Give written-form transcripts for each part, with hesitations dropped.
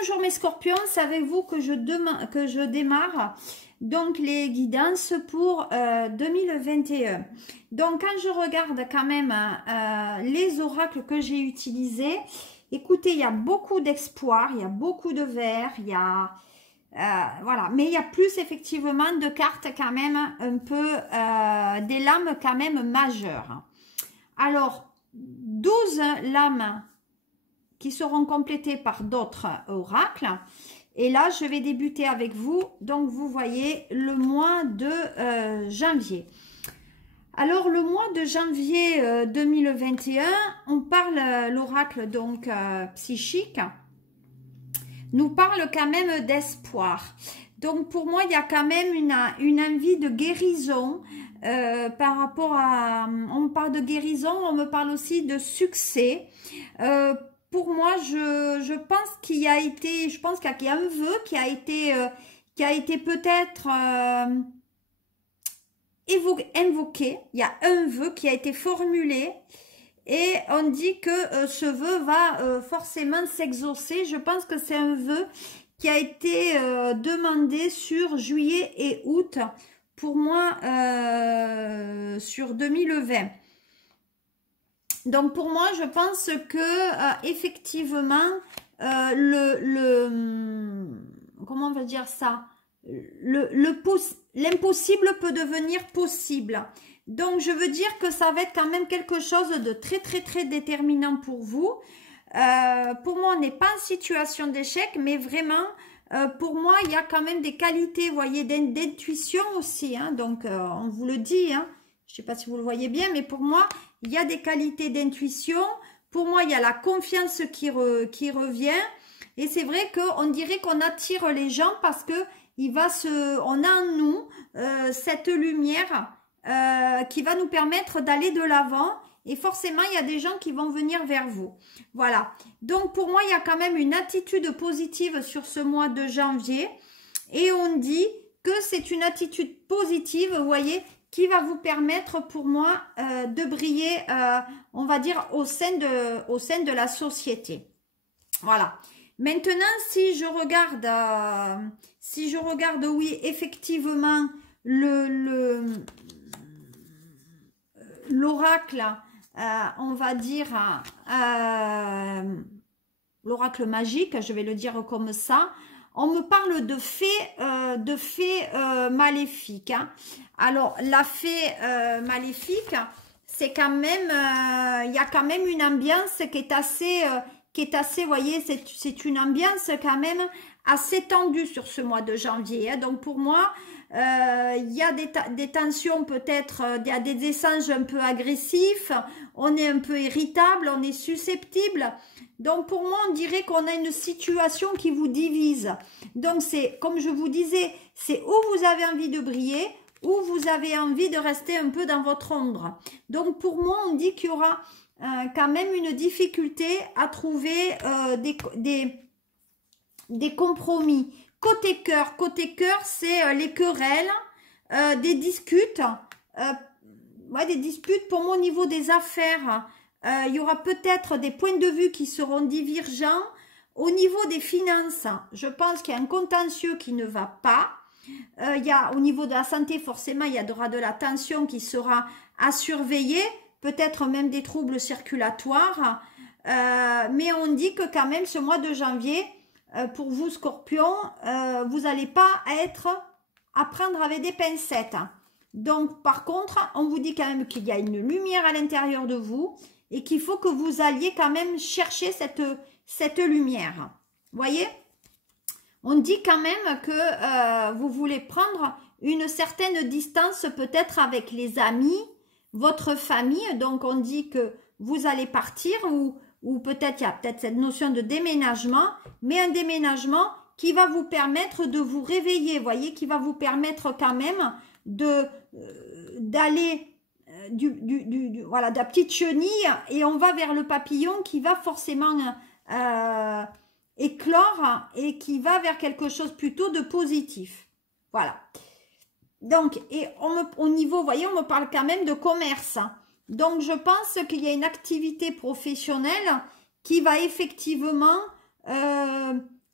bonjour mes scorpions, savez-vous que je démarre donc les guidances pour 2021. Donc quand je regarde quand même les oracles que j'ai utilisés, écoutez, il y a beaucoup d'espoir, il y a beaucoup de vert, il y a voilà, mais il y a plus effectivement de cartes quand même un peu des lames quand même majeures. Alors 12 lames qui seront complétées par d'autres oracles. Et là, je vais débuter avec vous. Donc, vous voyez le mois de janvier. Alors, le mois de janvier 2021, on parle, l'oracle donc psychique, nous parle quand même d'espoir. Donc, pour moi, il y a quand même une envie de guérison par rapport à... On me parle de guérison, on me parle aussi de succès. Pour moi, je pense qu'il y a été, je pense qu'il y a un vœu qui a été peut-être invoqué. Il y a un vœu qui a été formulé et on dit que ce vœu va forcément s'exaucer. Je pense que c'est un vœu qui a été demandé sur juillet et août pour moi sur 2020. Donc pour moi, je pense que effectivement, comment on va dire ça, l'impossible peut devenir possible. Donc je veux dire que ça va être quand même quelque chose de très très très déterminant pour vous. Pour moi, on n'est pas en situation d'échec, mais vraiment, pour moi, il y a quand même des qualités, vous voyez, d'intuition aussi. Hein, donc on vous le dit, hein. Je ne sais pas si vous le voyez bien, mais pour moi, il y a des qualités d'intuition. Pour moi, il y a la confiance qui revient. Et c'est vrai qu'on dirait qu'on attire les gens parce que on a en nous cette lumière qui va nous permettre d'aller de l'avant. Et forcément, il y a des gens qui vont venir vers vous. Voilà. Donc, pour moi, il y a quand même une attitude positive sur ce mois de janvier. Et on dit que c'est une attitude positive, vous voyez, qui va vous permettre pour moi de briller, on va dire, au sein de la société. Voilà. Maintenant, si je regarde, oui, effectivement, l'oracle, on va dire, l'oracle magique, je vais le dire comme ça. On me parle de fées maléfiques. Hein. Alors, la fée maléfique, c'est quand même, il y a quand même une ambiance qui est assez, vous voyez, c'est une ambiance quand même assez tendue sur ce mois de janvier. Hein. Donc, pour moi, il y a des tensions peut-être, il y a des échanges un peu agressifs, on est un peu irritable, on est susceptible. Donc, pour moi, on dirait qu'on a une situation qui vous divise. Donc, c'est, comme je vous disais, c'est où vous avez envie de briller, où vous avez envie de rester un peu dans votre ombre. Donc, pour moi, on dit qu'il y aura quand même une difficulté à trouver des compromis. Côté cœur, c'est les querelles, des disputes. Ouais, des disputes pour moi au niveau des affaires. Il y aura peut-être des points de vue qui seront divergents. Au niveau des finances, je pense qu'il y a un contentieux qui ne va pas. Il y a, au niveau de la santé, forcément, il y aura de la tension qui sera à surveiller. Peut-être même des troubles circulatoires. Mais on dit que quand même, ce mois de janvier, pour vous, Scorpion, vous n'allez pas à prendre avec des pincettes. Donc, par contre, on vous dit quand même qu'il y a une lumière à l'intérieur de vous et qu'il faut que vous alliez quand même chercher cette lumière. Vous voyez? On dit quand même que vous voulez prendre une certaine distance peut-être avec les amis, votre famille. Donc, on dit que vous allez partir ou peut-être il y a peut-être cette notion de déménagement, mais un déménagement qui va vous permettre de vous réveiller, vous voyez, qui va vous permettre quand même d'aller voilà, de la petite chenille et on va vers le papillon qui va forcément éclore et qui va vers quelque chose plutôt de positif. Voilà. Donc, et au niveau, vous voyez, on me parle quand même de commerce. Donc, je pense qu'il y a une activité professionnelle qui va effectivement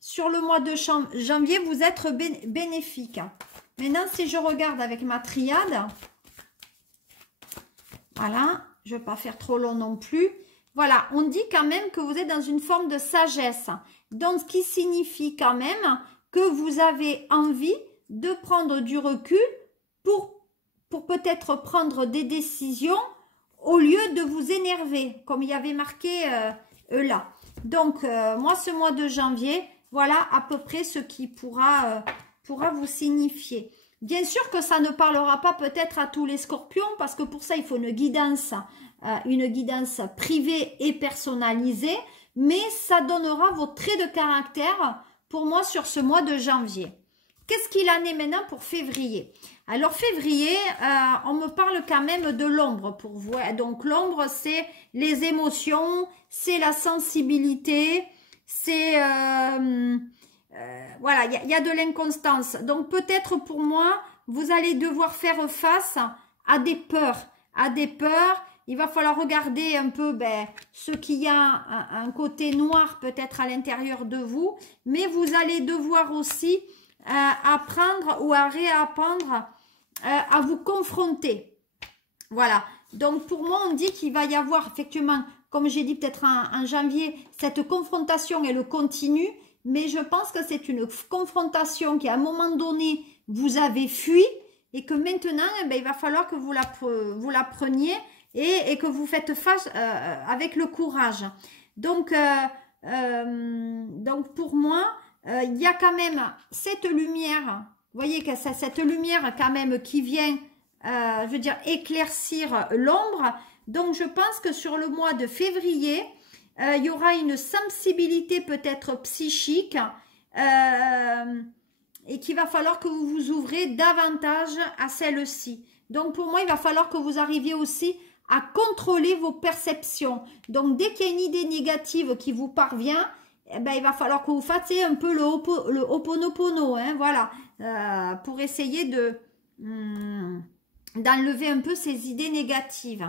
sur le mois de janvier, vous êtes bénéfique. Maintenant, si je regarde avec ma triade, voilà, je ne vais pas faire trop long non plus. Voilà, on dit quand même que vous êtes dans une forme de sagesse. Donc, ce qui signifie quand même que vous avez envie de prendre du recul pour peut-être prendre des décisions au lieu de vous énerver, comme il y avait marqué là. Donc, moi, ce mois de janvier, voilà à peu près ce qui pourra vous signifier. Bien sûr que ça ne parlera pas peut-être à tous les scorpions, parce que pour ça, il faut une guidance privée et personnalisée, mais ça donnera vos traits de caractère pour moi sur ce mois de janvier. Qu'est-ce qu'il en est maintenant pour février? Alors février, on me parle quand même de l'ombre pour vous. Donc l'ombre, c'est les émotions, c'est la sensibilité, c'est... voilà, il y a de l'inconstance. Donc peut-être pour moi, vous allez devoir faire face à des peurs. Il va falloir regarder un peu ce qu'il y a, un côté noir peut-être à l'intérieur de vous. Mais vous allez devoir aussi apprendre ou à réapprendre à vous confronter. Voilà. Donc pour moi, on dit qu'il va y avoir effectivement, comme j'ai dit peut-être en janvier, cette confrontation, elle continue. Mais je pense que c'est une confrontation qui, à un moment donné, vous avez fui et que maintenant, il va falloir que vous la preniez et que vous faites face avec le courage. Donc pour moi, il y a quand même cette lumière, vous voyez que c'est cette lumière quand même qui vient, je veux dire, éclaircir l'ombre. Donc je pense que sur le mois de février, il y aura une sensibilité peut-être psychique et qu'il va falloir que vous vous ouvrez davantage à celle-ci. Donc pour moi, il va falloir que vous arriviez aussi à contrôler vos perceptions. Donc dès qu'il y a une idée négative qui vous parvient, il va falloir que vous fassiez un peu le Ho'oponopono, hein, voilà, pour essayer d'enlever un peu ces idées négatives.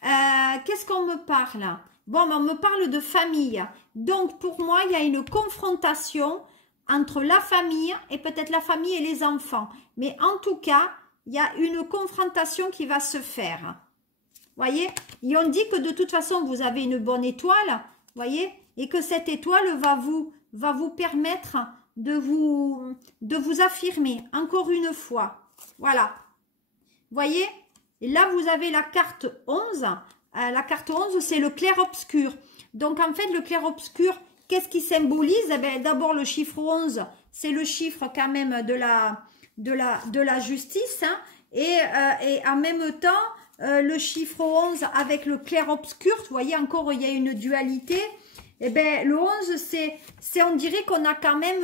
Qu'est-ce qu'on me parle? Bon, on me parle de famille. Donc, pour moi, il y a une confrontation entre la famille et peut-être la famille et les enfants. Mais en tout cas, il y a une confrontation qui va se faire. Voyez? Et on dit que de toute façon, vous avez une bonne étoile. Voyez? Et que cette étoile va vous permettre de vous affirmer encore une fois. Voilà. Voyez? Et là, vous avez la carte 11. La carte 11, c'est le clair-obscur. Donc, en fait, le clair-obscur, qu'est-ce qui symbolise? D'abord, le chiffre 11, c'est le chiffre quand même de la justice. Hein, et en même temps, le chiffre 11 avec le clair-obscur, vous voyez, encore, il y a une dualité. Le 11, c'est on dirait qu'on a quand même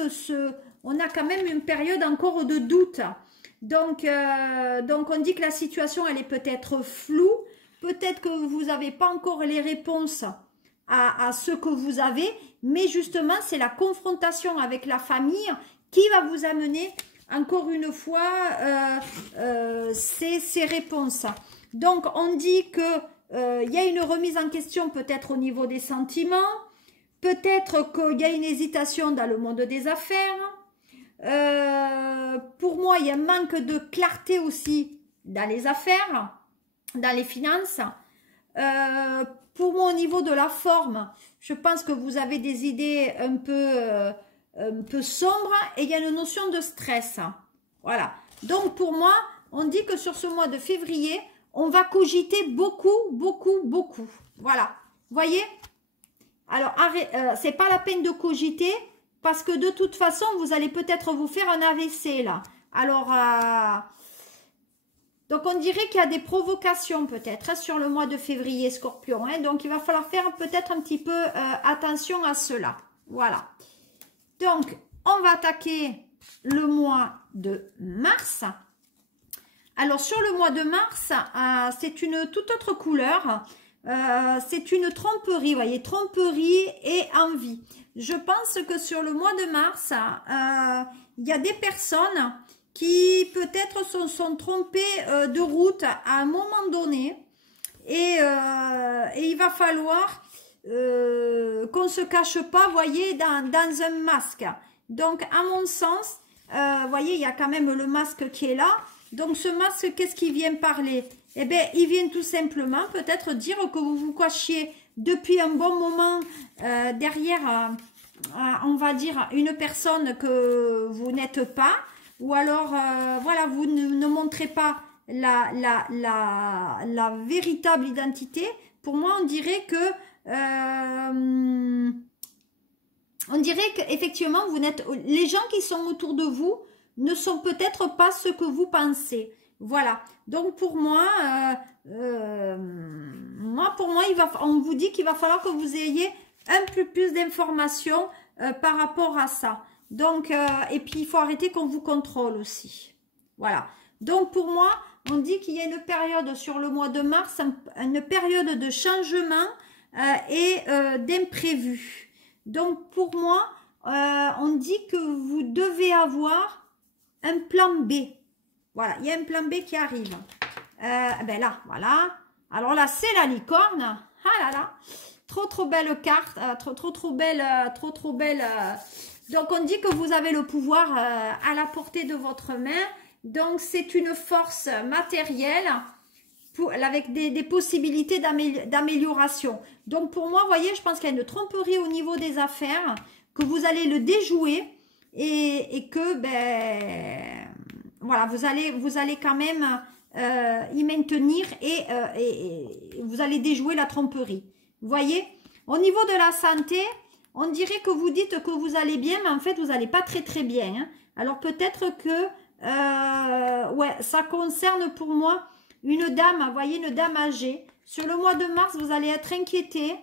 une période encore de doute. Donc, on dit que la situation, elle est peut-être floue. Peut-être que vous n'avez pas encore les réponses à ce que vous avez, mais justement, c'est la confrontation avec la famille qui va vous amener, encore une fois, ces réponses. Donc, on dit qu'il y a une remise en question peut-être au niveau des sentiments, peut-être qu'il y a une hésitation dans le monde des affaires. Pour moi, il y a un manque de clarté aussi dans les affaires, dans les finances. Pour moi, au niveau de la forme, je pense que vous avez des idées un peu sombres et il y a une notion de stress. Voilà. Donc, pour moi, on dit que sur ce mois de février, on va cogiter beaucoup, beaucoup, beaucoup. Voilà. Voyez? Alors, c'est pas la peine de cogiter parce que de toute façon, vous allez peut-être vous faire un AVC là. Alors, donc on dirait qu'il y a des provocations peut-être hein, sur le mois de février, Scorpion. Hein, donc, il va falloir faire peut-être un petit peu attention à cela. Voilà. Donc, on va attaquer le mois de mars. Alors, sur le mois de mars, c'est une toute autre couleur. C'est une tromperie, vous voyez, tromperie et envie. Je pense que sur le mois de mars, il y a des personnes qui peut-être se sont trompées de route à un moment donné et il va falloir qu'on ne se cache pas, vous voyez, dans un masque. Donc, à mon sens, vous voyez, il y a quand même le masque qui est là. Donc, ce masque, qu'est-ce qu'il vient parler? Eh bien, il vient tout simplement peut-être dire que vous vous cachiez depuis un bon moment derrière, on va dire, une personne que vous n'êtes pas. Ou alors, voilà, vous ne montrez pas la véritable identité. Pour moi, on dirait que qu'effectivement, les gens qui sont autour de vous ne sont peut-être pas ce que vous pensez. Voilà. Donc pour moi, on vous dit qu'il va falloir que vous ayez un peu plus d'informations par rapport à ça. Donc, et puis il faut arrêter qu'on vous contrôle aussi. Voilà. Donc pour moi, on dit qu'il y a une période sur le mois de mars, une période de changement et d'imprévu. Donc pour moi, on dit que vous devez avoir un plan B. Voilà, il y a un plan B qui arrive. Ben là, voilà. Alors là, c'est la licorne. Ah là là, trop belle carte, trop belle. Donc on dit que vous avez le pouvoir à la portée de votre main. Donc c'est une force matérielle avec des possibilités d'amélioration. Donc pour moi, vous voyez, je pense qu'il y a une tromperie au niveau des affaires, que vous allez le déjouer et que, ben, voilà, vous allez quand même y maintenir et vous allez déjouer la tromperie. Vous voyez, au niveau de la santé, on dirait que vous dites que vous allez bien, mais en fait, vous n'allez pas très bien. Hein. Alors peut-être que, ouais, ça concerne pour moi une dame, vous voyez, une dame âgée. Sur le mois de mars, vous allez être inquiété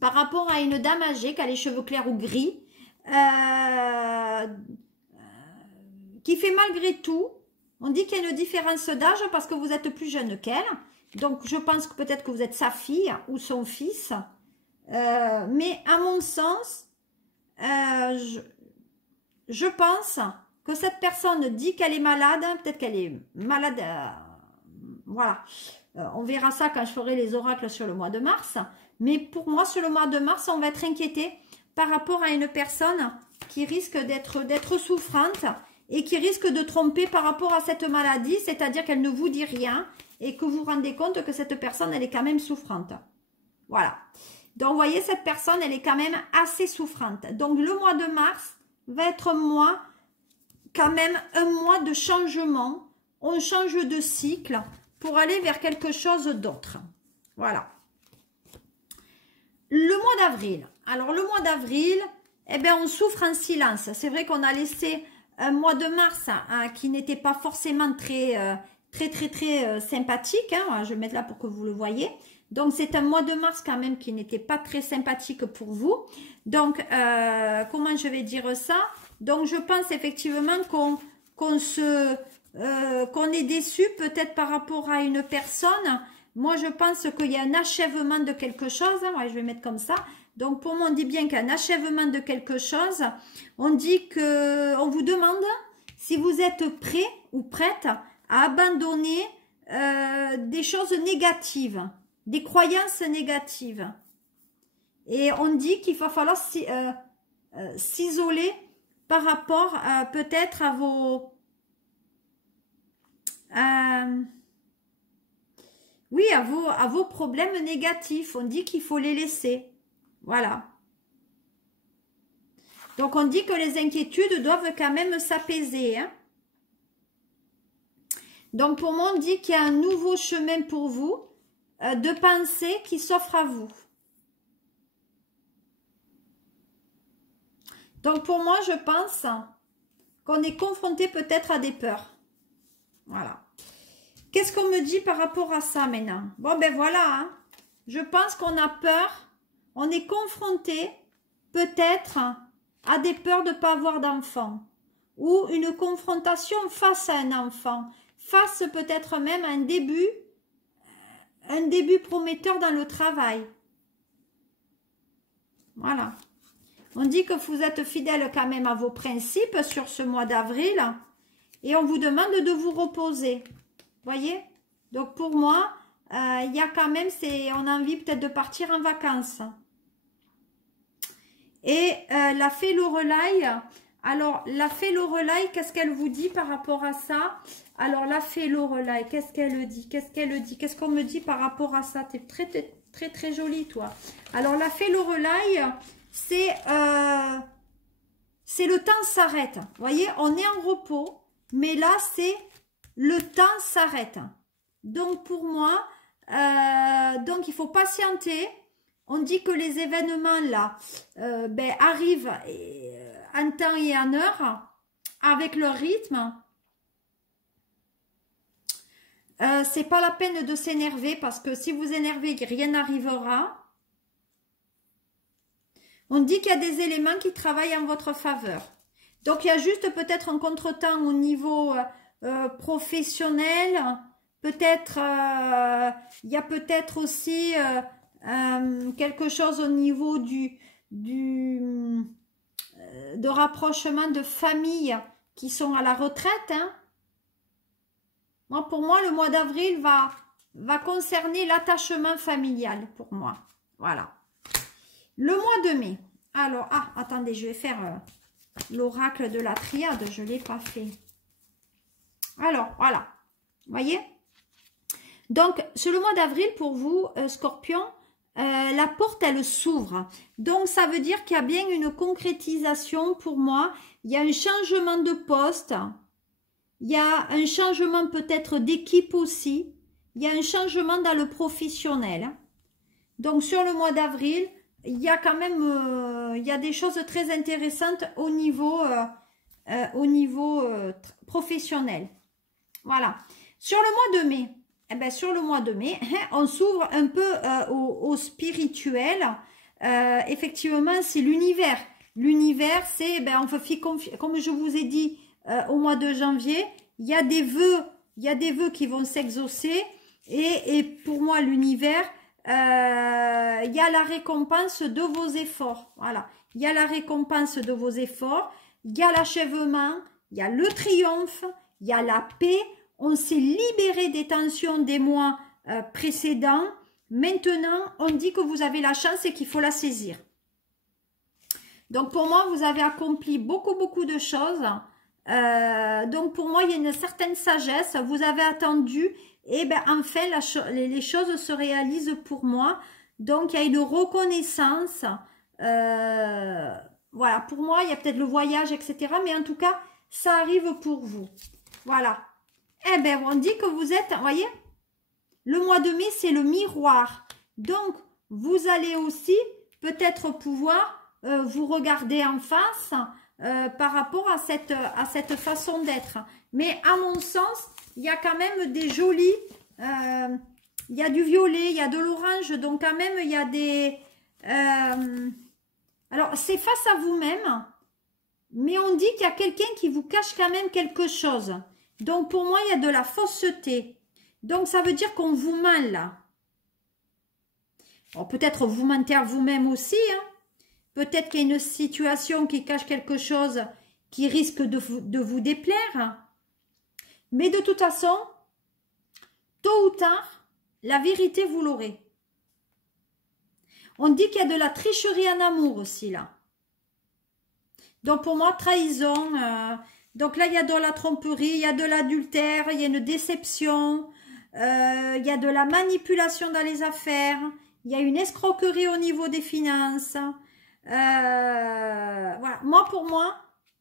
par rapport à une dame âgée qui a les cheveux clairs ou gris, qui fait malgré tout, on dit qu'il y a une différence d'âge parce que vous êtes plus jeune qu'elle. Donc, je pense que peut-être que vous êtes sa fille ou son fils. Mais à mon sens, je pense que cette personne dit qu'elle est malade. Peut-être qu'elle est malade. Voilà. On verra ça quand je ferai les oracles sur le mois de mars. Mais pour moi, sur le mois de mars, on va être inquiété par rapport à une personne qui risque d'être souffrante et qui risque de tromper par rapport à cette maladie, c'est-à-dire qu'elle ne vous dit rien et que vous vous rendez compte que cette personne, elle est quand même souffrante. Voilà. Donc, vous voyez, cette personne, elle est quand même assez souffrante. Donc, le mois de mars va être quand même un mois de changement. On change de cycle pour aller vers quelque chose d'autre. Voilà. Le mois d'avril. Alors, le mois d'avril, eh bien, on souffre en silence. C'est vrai qu'on a laissé un mois de mars qui n'était pas forcément très sympathique. Hein. Je vais mettre là pour que vous le voyez. Donc, c'est un mois de mars quand même qui n'était pas très sympathique pour vous. Donc, comment je vais dire ça? Donc, je pense effectivement qu'on est déçu peut-être par rapport à une personne. Moi, je pense qu'il y a un achèvement de quelque chose. Hein. Ouais, je vais mettre comme ça. Donc, pour moi, on dit bien qu'un achèvement de quelque chose. On dit qu'on vous demande si vous êtes prêt ou prête à abandonner des choses négatives, des croyances négatives. Et on dit qu'il va falloir s'isoler par rapport peut-être à vos... oui, à vos problèmes négatifs. On dit qu'il faut les laisser. Voilà. Donc, on dit que les inquiétudes doivent quand même s'apaiser. Hein. Donc, pour moi, on dit qu'il y a un nouveau chemin pour vous de pensée qui s'offre à vous. Donc, pour moi, je pense qu'on est confronté peut-être à des peurs. Voilà. Qu'est-ce qu'on me dit par rapport à ça maintenant? Bon, ben voilà. Hein. Je pense qu'on a peur. On est confronté peut-être à des peurs de ne pas avoir d'enfant. Ou une confrontation face à un enfant. Face peut-être même à un début prometteur dans le travail. Voilà. On dit que vous êtes fidèle quand même à vos principes sur ce mois d'avril. Et on vous demande de vous reposer. Voyez? Donc pour moi, il y a quand même, on a envie peut-être de partir en vacances. Et la fée Lorelai, alors la fée Lorelai, qu'est-ce qu'elle vous dit par rapport à ça? Alors la fée Lorelai, qu'est-ce qu'elle dit? Qu'est-ce qu'elle dit? Qu'est-ce qu'on me dit par rapport à ça? T'es très, très, très, très jolie, toi. Alors la fée Lorelai, c'est le temps s'arrête. Vous voyez, on est en repos, mais là, c'est le temps s'arrête. Donc pour moi, donc il faut patienter. On dit que les événements là arrivent en temps et en heure, avec leur rythme. C'est pas la peine de s'énerver parce que si vous énervez, rien n'arrivera. On dit qu'il y a des éléments qui travaillent en votre faveur. Donc il y a juste peut-être un contretemps au niveau professionnel. Peut-être il y a peut-être aussi quelque chose au niveau de rapprochement de familles qui sont à la retraite. Hein. Moi, pour moi, le mois d'avril va concerner l'attachement familial pour moi. Voilà. Le mois de mai. Alors, attendez, je vais faire l'oracle de la triade. Je ne l'ai pas fait. Alors, voilà. Vous voyez? Donc, sur le mois d'avril, pour vous, Scorpion, la porte, elle s'ouvre. Donc, ça veut dire qu'il y a bien une concrétisation pour moi. Il y a un changement de poste. Il y a un changement peut-être d'équipe aussi. Il y a un changement dans le professionnel. Donc, sur le mois d'avril, il y a quand même il y a des choses très intéressantes au niveau professionnel. Voilà. Sur le mois de mai, sur le mois de mai, on s'ouvre un peu au spirituel. Effectivement, c'est l'univers. L'univers, c'est, on fait comme je vous ai dit au mois de janvier, il y a des vœux qui vont s'exaucer. Et pour moi, l'univers, il y a la récompense de vos efforts. Voilà. Il y a la récompense de vos efforts. Il y a l'achèvement. Il y a le triomphe. Il y a la paix. On s'est libéré des tensions des mois précédents. Maintenant, on dit que vous avez la chance et qu'il faut la saisir. Donc, pour moi, vous avez accompli beaucoup de choses. Donc, pour moi, il y a une certaine sagesse. Vous avez attendu. Et enfin, les choses se réalisent pour moi. Donc, il y a une reconnaissance. Voilà, pour moi, il y a peut-être le voyage, etc. Mais en tout cas, ça arrive pour vous. Voilà. On dit que vous êtes, vous voyez, le mois de mai, c'est le miroir. Donc, vous allez aussi peut-être pouvoir vous regarder en face par rapport à cette façon d'être. Mais à mon sens, il y a quand même des jolis, il y a du violet, il y a de l'orange, donc quand même il y a des... alors c'est face à vous-même, mais on dit qu'il y a quelqu'un qui vous cache quand même quelque chose. Donc pour moi il y a de la fausseté. Donc ça veut dire qu'on vous ment là. Peut-être vous mentez à vous-même aussi, hein. Peut-être qu'il y a une situation qui cache quelque chose qui risque de vous déplaire. Mais de toute façon, tôt ou tard, la vérité, vous l'aurez. On dit qu'il y a de la tricherie en amour aussi, là. Donc, pour moi, trahison. Donc là, il y a de la tromperie, il y a de l'adultère, il y a une déception, il y a de la manipulation dans les affaires, il y a une escroquerie au niveau des finances. Voilà. Pour moi,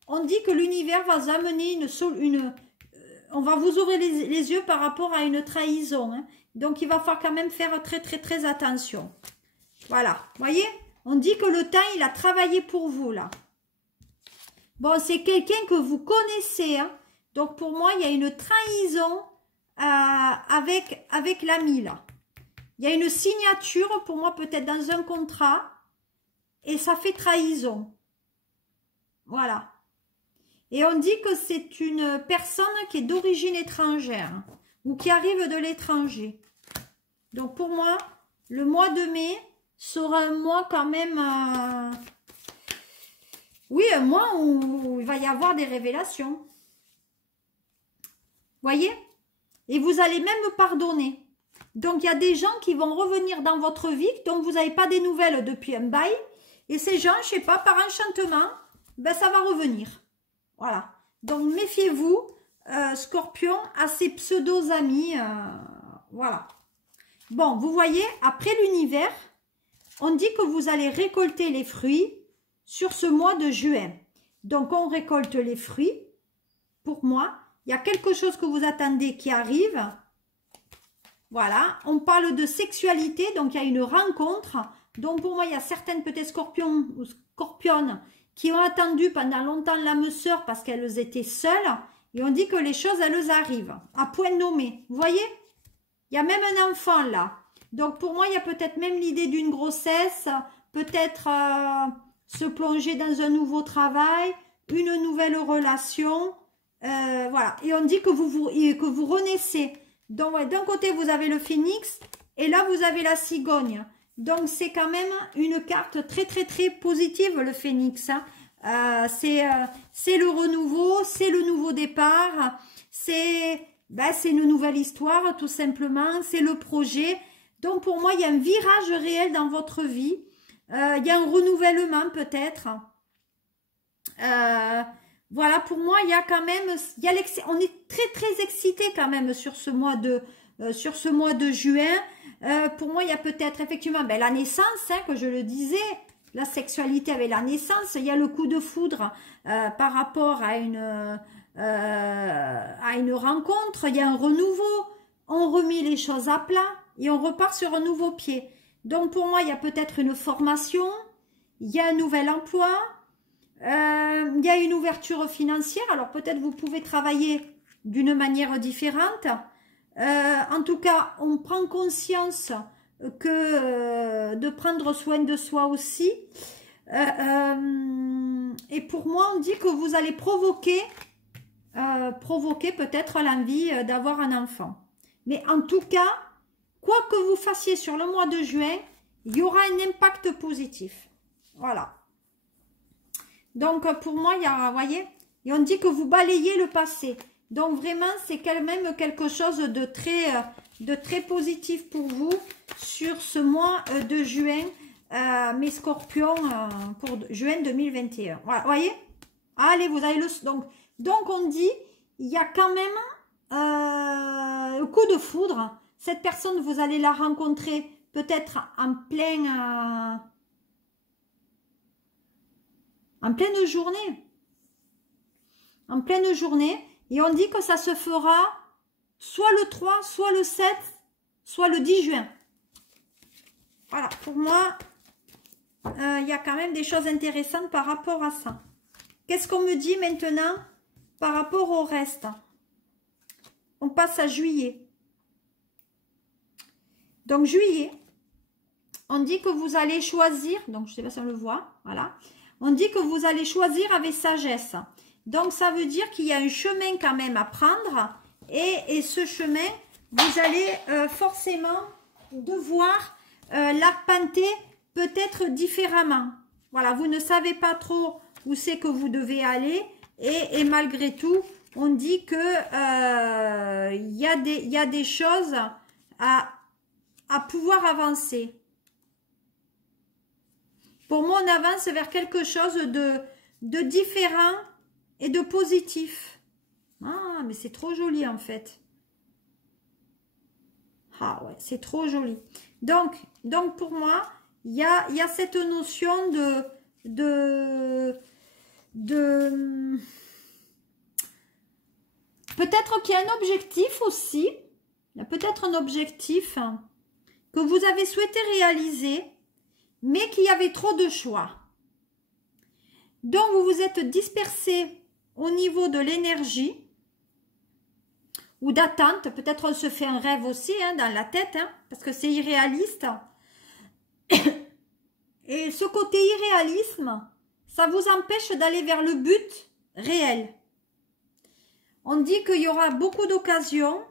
on dit que l'univers va vous amener on va vous ouvrir les yeux par rapport à une trahison. Hein. Donc, il va falloir quand même faire très attention. Voilà. Vous voyez? On dit que le temps, il a travaillé pour vous, là. Bon, c'est quelqu'un que vous connaissez. Hein. Donc, pour moi, il y a une trahison avec l'ami, là. Il y a une signature, pour moi, peut-être dans un contrat. Et ça fait trahison. Voilà. Et on dit que c'est une personne qui est d'origine étrangère ou qui arrive de l'étranger. Donc pour moi, le mois de mai sera un mois quand même... oui, un mois où il va y avoir des révélations. Voyez? Et vous allez même pardonner. Donc il y a des gens qui vont revenir dans votre vie dont vous n'avez pas des nouvelles depuis un bail. Et ces gens, je sais pas, par enchantement, ben ça va revenir. Voilà. Donc méfiez-vous, Scorpion, à ces pseudo-amis. Voilà. Bon, vous voyez, après l'univers, on dit que vous allez récolter les fruits sur ce mois de juin. Donc, on récolte les fruits. Pour moi, il y a quelque chose que vous attendez qui arrive. Voilà, on parle de sexualité, donc il y a une rencontre. Donc, pour moi, il y a certaines peut-être scorpions ou scorpionnes qui ont attendu pendant longtemps l'âme sœur parce qu'elles étaient seules. Et on dit que les choses, elles arrivent à point nommé. Vous voyez? Il y a même un enfant là. Donc, pour moi, il y a peut-être même l'idée d'une grossesse, peut-être se plonger dans un nouveau travail, une nouvelle relation. Voilà. Et on dit que vous renaissez. Donc, ouais, d'un côté, vous avez le phénix et là, vous avez la cigogne. Donc, c'est quand même une carte très, très, très positive, le phénix. Hein. C'est le renouveau, c'est le nouveau départ, c'est une nouvelle histoire, tout simplement. C'est le projet. Donc, pour moi, il y a un virage réel dans votre vie. Il y a un renouvellement, peut-être. Voilà, pour moi, il y a quand même... on est très, très excité quand même sur ce mois de juin. Pour moi, il y a peut-être effectivement la naissance, hein, que je le disais, la sexualité avec la naissance. Il y a le coup de foudre par rapport à une rencontre. Il y a un renouveau. On remet les choses à plat et on repart sur un nouveau pied. Donc, pour moi, il y a peut-être une formation. Il y a un nouvel emploi. Il y a une ouverture financière. Alors, peut-être vous pouvez travailler d'une manière différente. En tout cas, on prend conscience que de prendre soin de soi aussi. Et pour moi, on dit que vous allez provoquer peut-être l'envie d'avoir un enfant. Mais en tout cas, quoi que vous fassiez sur le mois de juin, il y aura un impact positif. Voilà. Donc, pour moi, il y a, vous voyez, et on dit que vous balayez le passé. Donc, vraiment, c'est quand même quelque chose de très positif pour vous sur ce mois de juin, mes scorpions, pour juin 2021. Voilà, vous voyez? Allez, vous avez le... Donc, on dit, il y a quand même un coup de foudre. Cette personne, vous allez la rencontrer peut-être en pleine journée. En pleine journée. Et on dit que ça se fera soit le 3, soit le 7, soit le 10 juin. Voilà, pour moi, il y a quand même des choses intéressantes par rapport à ça. Qu'est-ce qu'on me dit maintenant par rapport au reste? On passe à juillet. Donc, juillet, on dit que vous allez choisir, donc je ne sais pas si on le voit, voilà. On dit que vous allez choisir avec sagesse. Donc, ça veut dire qu'il y a un chemin quand même à prendre. Et ce chemin, vous allez forcément devoir l'arpenter peut-être différemment. Voilà, vous ne savez pas trop où c'est que vous devez aller. Et malgré tout, on dit que il y a des choses à pouvoir avancer. Pour moi, on avance vers quelque chose de différent et de positif. Ah, mais c'est trop joli en fait. Ah ouais, c'est trop joli. Donc pour moi, il y a cette notion peut-être qu'il y a un objectif aussi. Il y a peut-être un objectif que vous avez souhaité réaliser, mais qu'il y avait trop de choix. Donc, vous vous êtes dispersé au niveau de l'énergie ou d'attente. Peut-être on se fait un rêve aussi dans la tête, parce que c'est irréaliste. Et ce côté irréalisme, ça vous empêche d'aller vers le but réel. On dit qu'il y aura beaucoup d'occasions,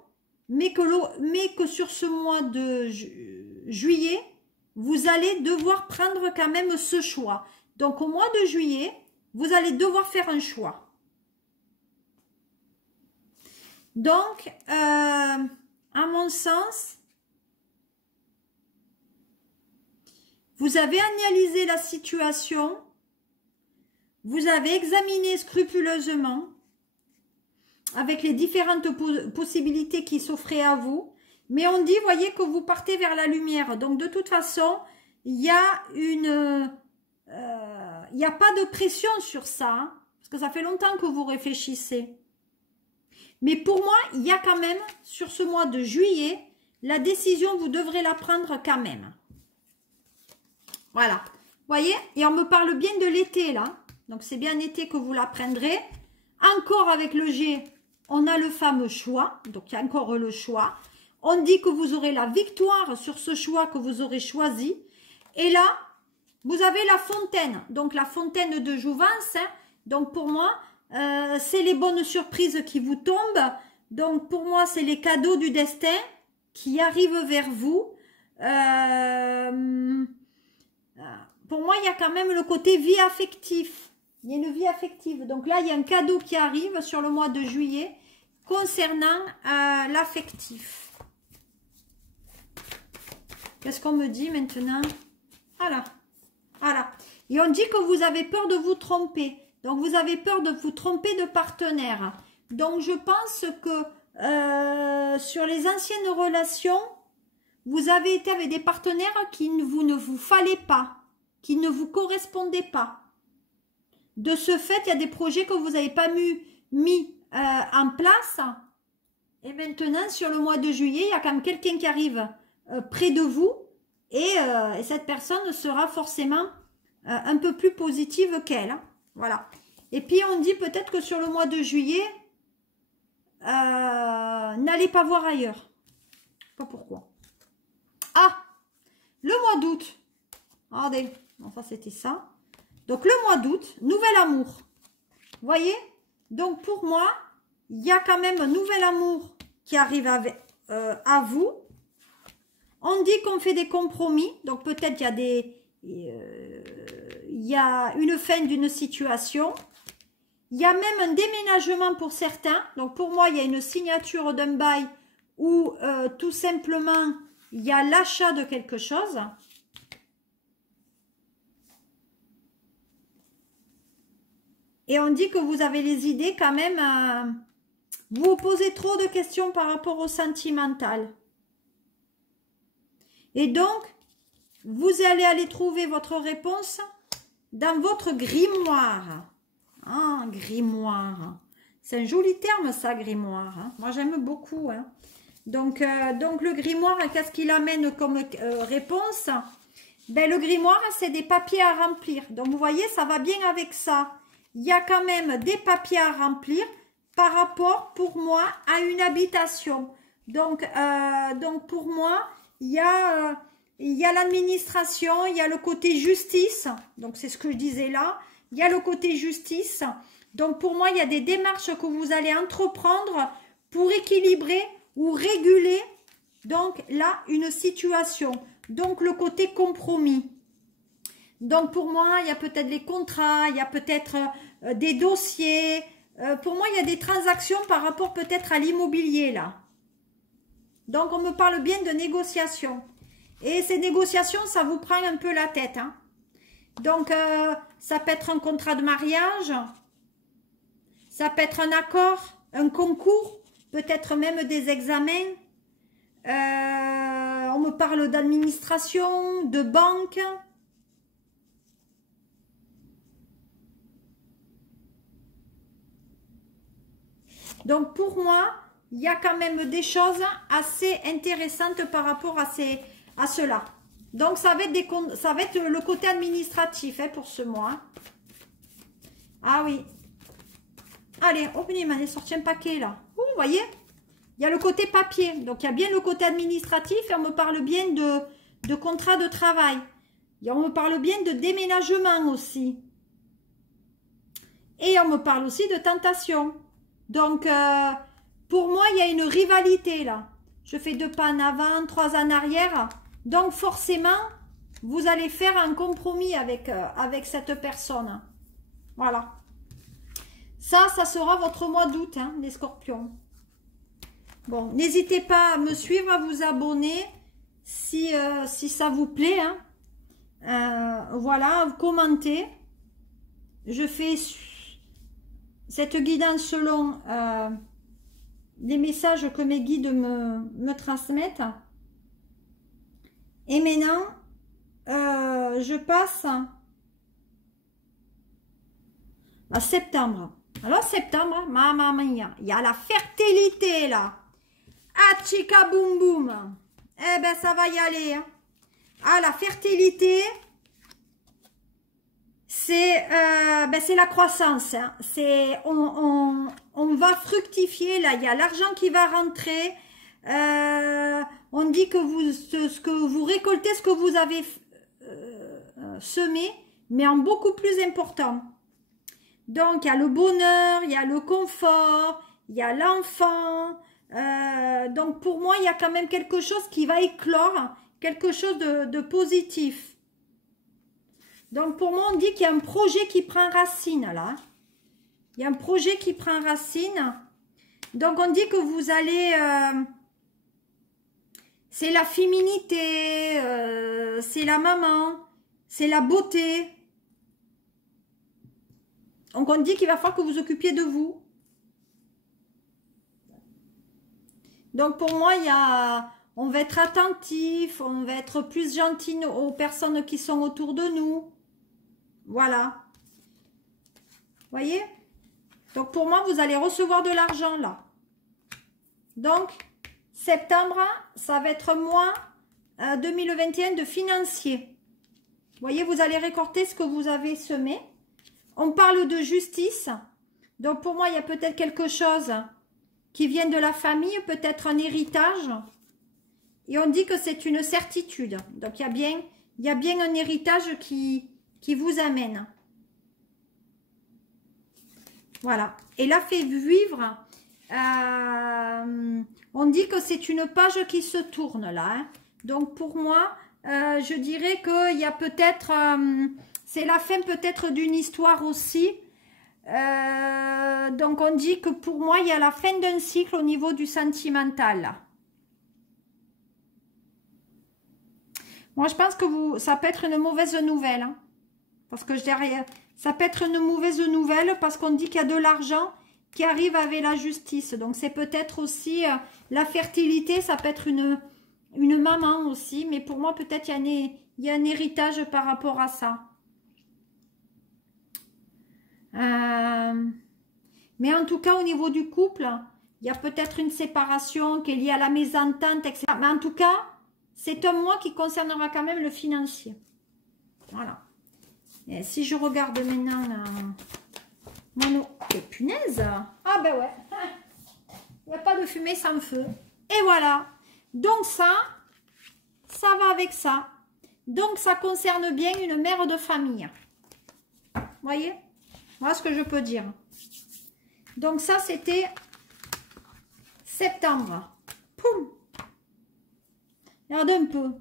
mais que sur ce mois de juillet, vous allez devoir prendre quand même ce choix. Donc, au mois de juillet, vous allez devoir faire un choix. Donc, à mon sens, Vous avez analysé la situation. Vous avez examiné scrupuleusement avec les différentes possibilités qui s'offraient à vous. Mais on dit, voyez, que vous partez vers la lumière. Donc, de toute façon, il y a il n'y a pas de pression sur ça. Hein, parce que ça fait longtemps que vous réfléchissez. Mais pour moi, il y a quand même, sur ce mois de juillet, la décision, vous devrez la prendre quand même. Voilà. Vous voyez? Et on me parle bien de l'été, là. Donc, c'est bien été que vous la prendrez. Encore avec le G, on a le fameux choix. Donc, il y a encore le choix. On dit que vous aurez la victoire sur ce choix que vous aurez choisi. Et là, vous avez la fontaine. Donc, la fontaine de jouvence. Hein. Donc, pour moi, c'est les bonnes surprises qui vous tombent. Donc, pour moi, c'est les cadeaux du destin qui arrivent vers vous. Pour moi, il y a quand même le côté vie affective. Il y a une vie affective. Donc là, il y a un cadeau qui arrive sur le mois de juillet concernant l'affectif. Qu'est-ce qu'on me dit maintenant? Voilà. Voilà. Et on dit que vous avez peur de vous tromper. Donc, vous avez peur de vous tromper de partenaire. Donc, je pense que sur les anciennes relations, vous avez été avec des partenaires qui ne vous fallait pas, qui ne vous correspondaient pas. De ce fait, il y a des projets que vous n'avez pas mis en place. Et maintenant, sur le mois de juillet, il y a quand même quelqu'un qui arrive près de vous. Et cette personne sera forcément un peu plus positive qu'elle. Hein. Voilà. Et puis, on dit peut-être que sur le mois de juillet, n'allez pas voir ailleurs. Pas pourquoi. Ah, le mois d'août. Regardez, bon, ça c'était ça. Donc le mois d'août, nouvel amour. Vous voyez? Donc pour moi, il y a quand même un nouvel amour qui arrive à vous. On dit qu'on fait des compromis. Donc peut-être il y a une fin d'une situation. Il y a même un déménagement pour certains. Donc pour moi, il y a une signature d'un bail ou tout simplement, il y a l'achat de quelque chose. Et on dit que vous avez les idées quand même, vous vous posez trop de questions par rapport au sentimental. Et donc, vous allez aller trouver votre réponse dans votre grimoire. Ah, grimoire. C'est un joli terme ça, grimoire. Hein. Moi, j'aime beaucoup. Hein. Donc, le grimoire, qu'est-ce qu'il amène comme réponse? Ben, le grimoire, c'est des papiers à remplir. Donc, vous voyez, ça va bien avec ça. Il y a quand même des papiers à remplir par rapport, pour moi, à une habitation. Donc pour moi, il y a l'administration, il y a le côté justice. Donc, c'est ce que je disais là. Il y a le côté justice. Donc, pour moi, il y a des démarches que vous allez entreprendre pour équilibrer ou réguler, donc là, une situation. Donc, le côté compromis. Donc, pour moi, il y a peut-être les contrats, il y a peut-être des dossiers. Pour moi, il y a des transactions par rapport peut-être à l'immobilier, là. Donc, on me parle bien de négociations. Et ces négociations, ça vous prend un peu la tête. Hein. Donc, ça peut être un contrat de mariage. Ça peut être un accord, un concours, peut-être même des examens. On me parle d'administration, de banque. Donc, pour moi, il y a quand même des choses assez intéressantes par rapport à cela. Donc, ça va être le côté administratif hein, pour ce mois. Hein. Ah oui. Allez, hop, il m'a sorti un paquet là. Vous voyez? Il y a le côté papier. Donc, il y a bien le côté administratif et on me parle bien de contrat de travail. Et on me parle bien de déménagement aussi. Et on me parle aussi de tentation. Donc, pour moi, il y a une rivalité là. Je fais 2 pas en avant, 3 en arrière. Donc, forcément, vous allez faire un compromis avec cette personne. Voilà. Ça sera votre mois d'août, hein, les scorpions. Bon, n'hésitez pas à me suivre, à vous abonner si ça vous plaît. Hein. Voilà, commentez. Je fais cette guidance selon les messages que mes guides me transmettent. Et maintenant, je passe à septembre. Alors septembre, maman mia, il y a la fertilité là. Ah chica boum boum. Eh ben ça va y aller. Hein. Ah la fertilité, c'est la croissance. Hein. C'est on va fructifier là. Il y a l'argent qui va rentrer. On dit que ce que vous récoltez, ce que vous avez semé, mais en beaucoup plus important. Donc, il y a le bonheur, il y a le confort, il y a l'enfant. Donc, pour moi, il y a quand même quelque chose qui va éclore, quelque chose de positif. Donc, pour moi, on dit qu'il y a un projet qui prend racine, là. Il y a un projet qui prend racine. Donc, on dit que vous allez... c'est la féminité, c'est la maman, c'est la beauté. Donc, on dit qu'il va falloir que vous occupiez de vous. Donc, pour moi, on va être attentif, on va être plus gentil aux personnes qui sont autour de nous. Voilà. Voyez? Donc, pour moi, vous allez recevoir de l'argent, là. Donc, septembre, ça va être mois 2021 de financier. Voyez, vous allez récolter ce que vous avez semé. On parle de justice. Donc, pour moi, il y a peut-être quelque chose qui vient de la famille, peut-être un héritage. Et on dit que c'est une certitude. Donc, il y a bien un héritage qui vous amène. Voilà. Et là, fait vivre, on dit que c'est une page qui se tourne là. Hein. Donc, pour moi, je dirais qu'il y a peut-être... c'est la fin peut-être d'une histoire aussi. Donc, on dit que pour moi, il y a la fin d'un cycle au niveau du sentimental. Moi, je pense que ça peut être une mauvaise nouvelle. Hein, parce que ça peut être une mauvaise nouvelle parce qu'on dit qu'il y a de l'argent qui arrive avec la justice. Donc, c'est peut-être aussi la fertilité. Ça peut être une maman aussi. Mais pour moi, peut-être il y a un héritage par rapport à ça. Mais en tout cas, au niveau du couple, il y a peut-être une séparation qui est liée à la mésentente, etc. Mais en tout cas, c'est un mois qui concernera quand même le financier. Voilà. Et si je regarde maintenant mon... Oh, punaise! Ah ben ouais. Il n'y a pas de fumée sans feu. Et voilà. Donc ça va avec ça. Donc ça concerne bien une mère de famille. Vous voyez? Voilà ce que je peux dire. Donc ça, c'était septembre. Poum! Regardez un peu.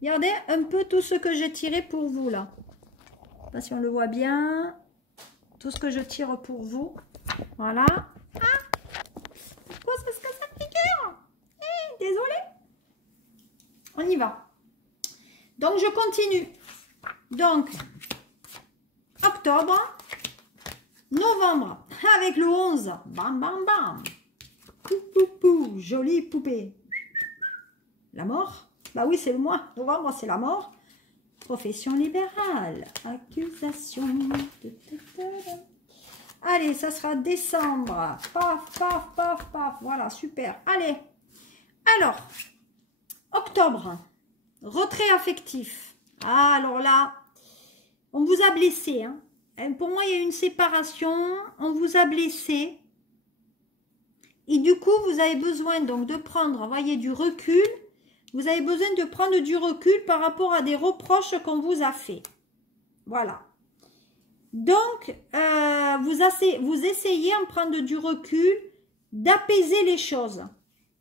Regardez un peu tout ce que j'ai tiré pour vous, là. Je sais pas si on le voit bien. Tout ce que je tire pour vous. Voilà. Ah! Pourquoi est-ce que ça piqûre? Désolée. On y va. Donc, je continue. Donc, octobre. Novembre, avec le 11, bam bam bam, pou pou pou, jolie poupée. La mort, bah oui c'est le mois, novembre c'est la mort. Profession libérale, accusation. Allez, ça sera décembre, paf paf paf paf, voilà super. Allez, alors, octobre, retrait affectif. Ah alors là, on vous a blessé, hein. Pour moi, il y a une séparation, on vous a blessé. Et du coup, vous avez besoin donc de prendre, vous voyez, du recul. Vous avez besoin de prendre du recul par rapport à des reproches qu'on vous a fait. Voilà. Donc, vous essayez en prendre du recul, d'apaiser les choses.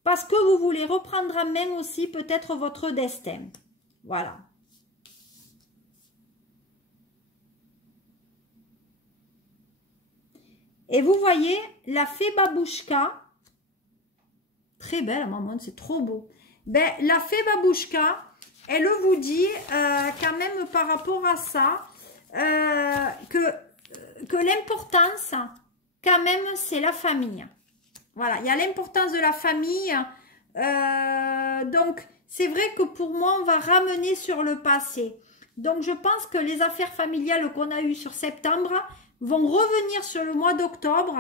Parce que vous voulez reprendre en main aussi peut-être votre destin. Voilà. Et vous voyez, la fée Babouchka, très belle, maman, c'est trop beau. Ben, la fée Babouchka, elle vous dit quand même que par rapport à ça, que l'importance, quand même, c'est la famille. Voilà, il y a l'importance de la famille. Donc, c'est vrai que pour moi, on va ramener sur le passé. Donc, je pense que les affaires familiales qu'on a eues sur septembre vont revenir sur le mois d'octobre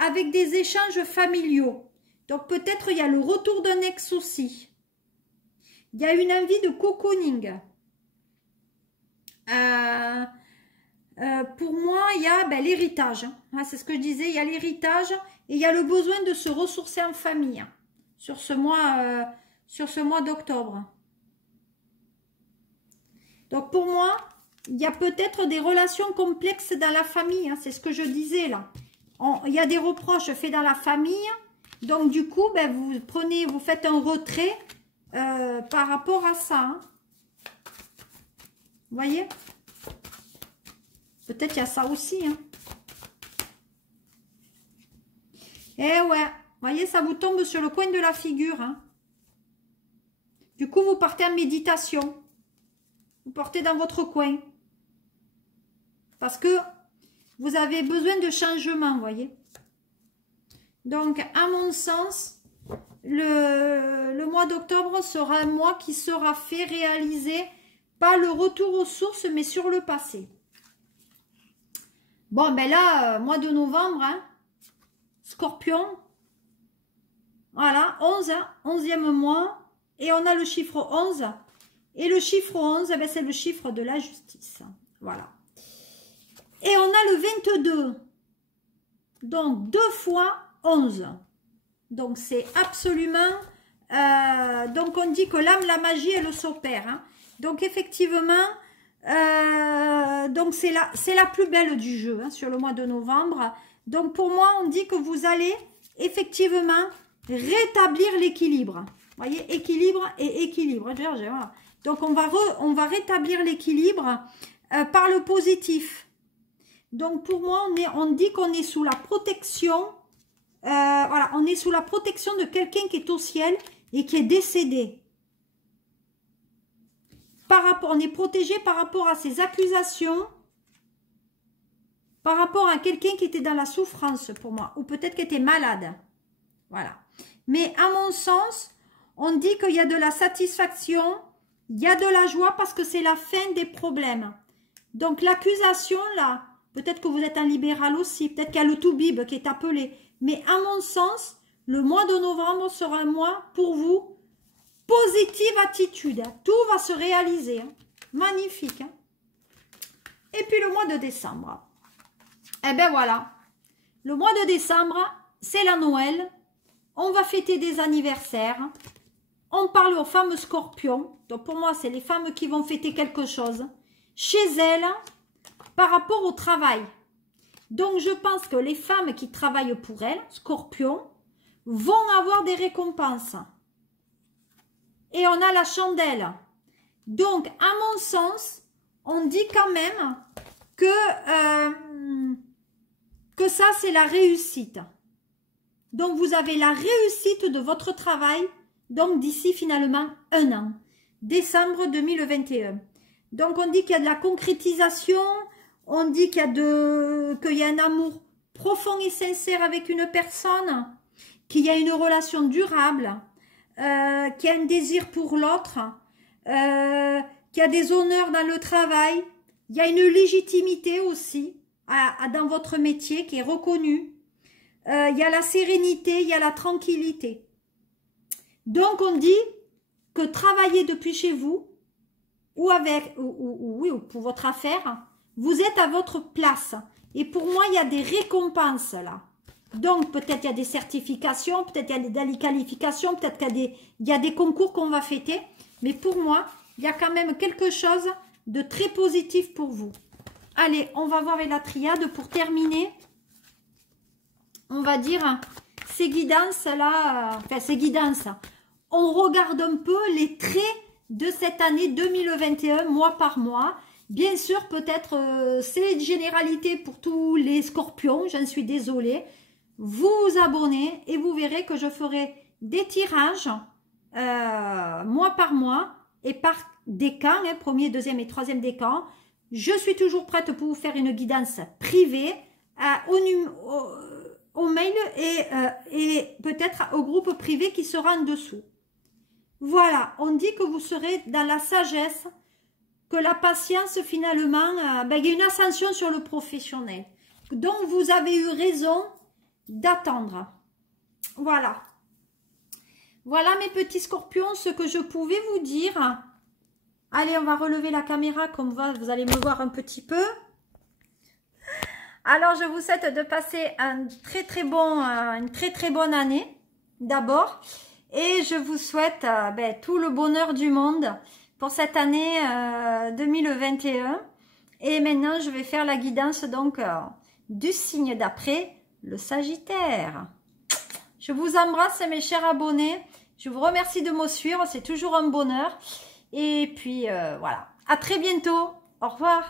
avec des échanges familiaux. Donc, peut-être il y a le retour d'un ex aussi. Il y a une envie de cocooning. Pour moi, il y a l'héritage. Hein, c'est ce que je disais, il y a l'héritage et il y a le besoin de se ressourcer en famille sur ce mois d'octobre. Donc pour moi, il y a peut-être des relations complexes dans la famille. Hein, c'est ce que je disais là. Il y a des reproches faits dans la famille. Donc du coup, vous faites un retrait par rapport à ça. Hein. Vous voyez? Peut-être il y a ça aussi. Hein. Eh ouais, vous voyez, ça vous tombe sur le coin de la figure. Hein. Du coup, vous partez en méditation. Vous partez dans votre coin. Parce que vous avez besoin de changement, vous voyez. Donc, à mon sens, le mois d'octobre sera un mois qui sera fait réaliser, pas le retour aux sources, mais sur le passé. Bon, ben là, mois de novembre, hein, Scorpion, voilà, 11, hein, 11e mois, et on a le chiffre 11, et le chiffre 11, ben, c'est le chiffre de la justice, voilà. Et on a le 22, donc 2 fois 11, donc c'est absolument, donc on dit que l'âme, la magie, elle s'opère, hein. Donc effectivement, donc c'est la plus belle du jeu hein, sur le mois de novembre. Donc pour moi, on dit que vous allez effectivement rétablir l'équilibre. Vous voyez, équilibre et équilibre. Voilà. Donc on va rétablir l'équilibre par le positif. Donc pour moi, on dit qu'on est sous la protection. Voilà, on est sous la protection de quelqu'un qui est au ciel et qui est décédé. On est protégé par rapport à ces accusations, par rapport à quelqu'un qui était dans la souffrance pour moi, ou peut-être qui était malade. Voilà. Mais à mon sens, on dit qu'il y a de la satisfaction, il y a de la joie parce que c'est la fin des problèmes. Donc l'accusation là, peut-être que vous êtes un libéral aussi, peut-être qu'il y a le toubib qui est appelé. Mais à mon sens, le mois de novembre sera un mois pour vous. Positive attitude, tout va se réaliser. Hein. Magnifique. Hein. Et puis le mois de décembre. Eh bien voilà. Le mois de décembre, c'est la Noël. On va fêter des anniversaires. On parle aux femmes scorpions. Donc pour moi, c'est les femmes qui vont fêter quelque chose. Chez elles, par rapport au travail. Donc je pense que les femmes qui travaillent pour elles, scorpions, vont avoir des récompenses. Et on a la chandelle. Donc, à mon sens, on dit quand même que ça, c'est la réussite. Donc, vous avez la réussite de votre travail, donc d'ici finalement 1 an. Décembre 2021. Donc, on dit qu'il y a de la concrétisation, on dit qu'il y a un amour profond et sincère avec une personne, qu'il y a une relation durable, qu'il y a un désir pour l'autre, qu'il y a des honneurs dans le travail, il y a une légitimité aussi dans votre métier qui est reconnue, il y a la sérénité, il y a la tranquillité. Donc on dit que travailler depuis chez vous ou pour votre affaire, vous êtes à votre place. Et pour moi, il y a des récompenses là. Donc, peut-être il y a des certifications, peut-être il y a des qualifications, peut-être qu'il y a des concours qu'on va fêter. Mais pour moi, il y a quand même quelque chose de très positif pour vous. Allez, on va voir avec la triade pour terminer. On va dire ces guidances-là, enfin ces guidances. On regarde un peu les traits de cette année 2021, mois par mois. Bien sûr, peut-être c'est une généralité pour tous les scorpions, j'en suis désolée. Vous vous abonnez et vous verrez que je ferai des tirages mois par mois et par décan, hein, premier, deuxième et troisième décan. Je suis toujours prête pour vous faire une guidance privée au mail et peut-être au groupe privé qui sera en dessous. Voilà, on dit que vous serez dans la sagesse, que la patience finalement, il y a une ascension sur le professionnel. Donc vous avez eu raison d'attendre. Voilà. Voilà mes petits scorpions, ce que je pouvais vous dire. Allez, on va relever la caméra comme vous allez me voir un petit peu. Alors, je vous souhaite de passer une très très bonne année d'abord. Et je vous souhaite tout le bonheur du monde pour cette année 2021. Et maintenant, je vais faire la guidance donc du signe d'après, le Sagittaire. Je vous embrasse mes chers abonnés. Je vous remercie de me suivre, c'est toujours un bonheur. Et puis voilà, à très bientôt. Au revoir.